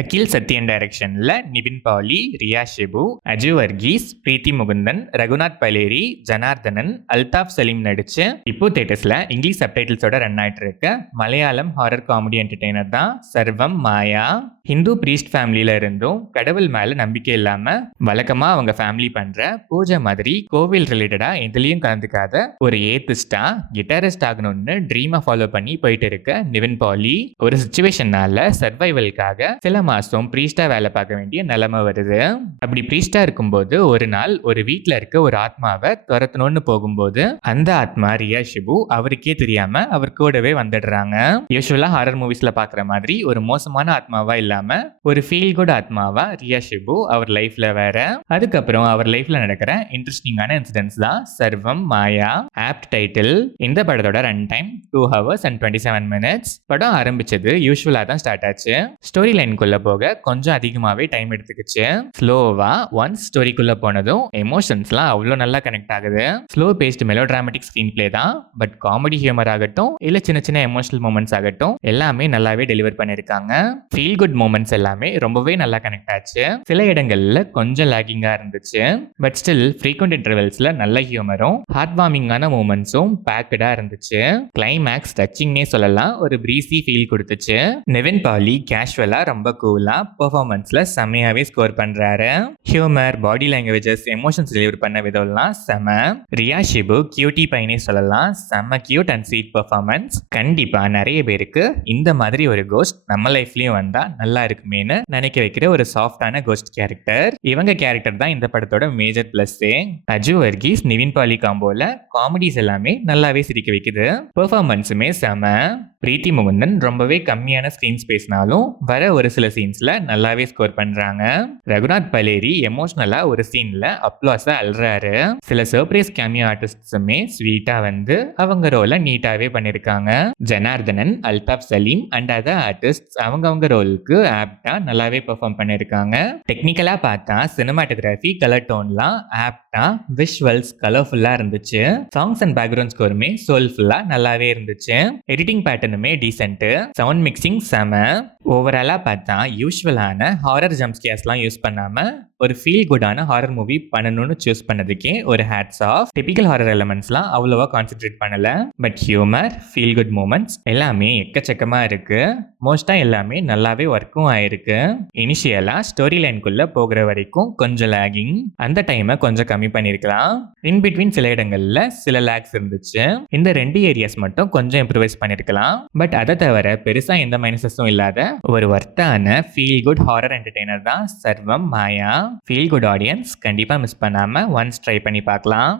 அகில் சத்யன் டைரக்ஷன்ல நிவின் பாலி, ரியா ஷிபு, அஜு வர்கீஸ், பிரீத்தி முகுந்தன், ரகுநாத் பலேரி, ஜனார்தனன், அல்தாஃப் சலீம் நடிச்சு இப்போ தியேட்டர்ஸ்ல இங்கிலீஷ் சப்டைட்டில்ஸோட ரன் ஆயிட்டு இருக்க மலையாளம் ஹாரர் காமெடி என்டர்டெய்னர் தான் சர்வம் மாயா. ஹிந்து பிரீஸ்ட் ஃபேமிலியில இருந்தும் கடவுள் மேல நம்பிக்கை இல்லாம வழக்கமா அவங்க ஃபேமிலி பண்ற பூஜை மாதிரி கோவில் ரிலேட்டடா எதுலயும் கலந்துக்காத ஒரு ஏத்திஸ்டா கிட்டாரிஸ்ட் ஆகணும்னு ட்ரீமை ஃபாலோ பண்ணி போயிட்டு இருக்க நிவின் பாலி ஒரு சுச்சுவேஷனால சர்வைவலுக்காக சில மாசம் பிரீஸ்டா வேலை பார்க்க வேண்டிய நிலைமை வருது. அப்படி பிரீஸ்டா இருக்கும்போது ஒரு நாள் ஒரு வீட்டுல இருக்க ஒரு ஆத்மாவை துரத்தணும்னு போகும்போது அந்த ஆத்மா ரியா ஷிபு அவருக்கே தெரியாம அவர் கூடவே வந்துடுறாங்க. யூஸ்வலா ஹாரர் மூவிஸ்ல பாக்குற மாதிரி ஒரு மோசமான ஆத்மாவா இல்லாம ஒரு ஃபீல் குட் ஆத்மாவா ரியா ஷிபு அவர் லைஃப்ல வேற. அதுக்கப்புறம் அவர் லைஃப்ல நடக்கிற இன்ட்ரெஸ்டிங்கான இன்சிடென்ட்ஸ் தான் சர்வம் மாயா. Opt title. இந்த படத்தோட run time 2 hours and 27 minutes. படம் ஆரம்பிச்சது யூஸ்வலா தான் ஸ்டார்ட் ஆச்சு. ஸ்டோரி லைனுக்குள்ள போக கொஞ்சம் அதிகமாவே டைம் எடுத்துக்கிச்சு. ஸ்லோவா ஒன்ஸ் ஸ்டோரிக்குள்ள போனதும் எமோஷன்ஸ்லாம் அவ்வளோ நல்லா கனெக்ட் ஆகுது. Slow paced mellow dramatic screen play தான். பட் காமெடி ஹியூமர் ஆகட்டும் இல்ல சின்ன சின்ன எமோஷனல் மூமெண்ட்ஸ் ஆகட்டும் எல்லாமே நல்லாவே டெலிவர் பண்ணிருக்காங்க. ஃபீல் குட் மூமெண்ட்ஸ் எல்லாமே ரொம்பவே நல்லா கனெக்ட் ஆச்சு. சில இடங்கள்ல கொஞ்சம் லாகிங்கா இருந்துச்சு. பட் ஸ்டில் ஃப்ரீக்வெண்ட் இன்டர்வெல்ஸ்ல நல்ல ஹியூமரும் ஹார்ட் வார்மிங்கான மூமெண்ட்ஸும் பேக்கடா இருந்துச்சு. கிளைமேக்ஸ் டச்சிங்னே சொல்லலாம். ஒரு பிரீசி ஃபீல் கொடுத்துச்சு. நிவின் பாலி கேஷுவலா ரொம்ப கூலா பெர்ஃபார்மன்ஸ்ல செம்மையாவே ஸ்கோர் பண்றாரு. ஹியூமர், பாடி லாங்குவேஜஸ், எமோஷன்ஸ் டெலிவர் பண்ண விதம்லாம் செம. ரியா ஷிபு கியூட்டி பையனே சொல்லலாம். செம்ம கியூட் அண்ட் ஸ்வீட் பெர்ஃபார்மன்ஸ். கண்டிப்பா நிறைய பேருக்கு இந்த மாதிரி ஒரு கோஸ்ட் நம்ம லைஃப்லயும் வந்தா நல்லா இருக்குமேனு நினைக்க வைக்கிற ஒரு சாஃப்டான கோஸ்ட் கேரக்டர். இவங்க கேரக்டர் தான் இந்த படத்தோட மேஜர் பிளஸ்ஸே. அஜு வர்கீஸ் நிவின் பாலி காம்போல காமெடிஸ் எல்லாமே நல்லாவே சிரிக்க வைக்குது. பெர்ஃபார்மன்ஸுமே செம. பிரீத்தி முகுந்தன் ரொம்பவே கம்மியான ஸ்கிரீன் ஸ்பேஸ்னாலும் வர ஒரு சில சீன்ஸ்ல நல்லாவே ஸ்கோர் பண்றாங்க. ரகுநாத் பலேரி எமோஷனலா ஒரு சீன்ல அப்ளாஸா அல்றாரு. சில சர்ப்ரைஸ் கேமியோ ஆர்டிஸ்ட்ஸுமே ஸ்வீட்டா வந்து அவங்க ரோலை நீட்டாவே பண்ணிருக்காங்க. Janardhanan, Althaf Salim and other artist அவங்க ரோலுக்கு ஆப்டா நல்லாவே பெர்ஃபார்ம் பண்ணிருக்காங்க. டெக்னிக்கலா பார்த்தா சினிமாட்டோகிராஃபி, கலர் டோன்லாம் ஆப்டா, விஷுவல்ஸ் கலர்ஃபுல்லா இருந்துச்சு. சாங்ஸ் அண்ட் பேக்ரவுண்ட் ஸ்கோருமே சோல்ஃபுல்லா நல்லாவே இருந்துச்சு. எடிட்டிங் பேட்டர்னுமே டீசென்ட். சவுண்ட் மிக்சிங் செம. ஓவராலா பார்த்தா யூஸ்வலான ஹாரர் ஜம்ப்ஸ்கேர்ஸ்லாம் யூஸ் பண்ணாம ஒரு ஃபீல் குட்டான ஹாரர் மூவி பண்ணணும்னு சூஸ் பண்ணதுக்கே ஒரு ஹேட்ஸ் ஆஃப். டிபிக்கல் ஹாரர் எலமெண்ட்ஸ்லாம் அவ்வளோவா கான்சென்ட்ரேட் பண்ணல. But humour, feel good moments எல்லாமே எக்கச்சக்கமா இருக்கு. மோஸ்டா எல்லாமே நல்லாவே ஒர்க்கும் ஆயிருக்கு. இனிஷியலா ஸ்டோரி லைனுக்குள்ள போகிற வரைக்கும் கொஞ்சம் லேகிங். அந்த டைமை கொஞ்சம் கம்மி பண்ணிருக்கலாம். இன் பிட்வீன் சில இடங்கள்ல சில லேக்ஸ் இருந்துச்சு. இந்த 2 ஏரியாஸ் மட்டும் கொஞ்சம் இம்ப்ரூவைஸ் பண்ணிருக்கலாம். பட் அதை தவிர பெருசா எந்த மைனஸஸும் இல்லாத ஒரு வர்த்தான ஃபீல் குட் ஹாரர் என்டர்டெய்னர் தான் சர்வம் மாயா. ஃபீல் குட் ஆடியன்ஸ் கண்டிப்பா மிஸ் பண்ணாம ஒன்ஸ் ட்ரை பண்ணி பார்க்கலாம்.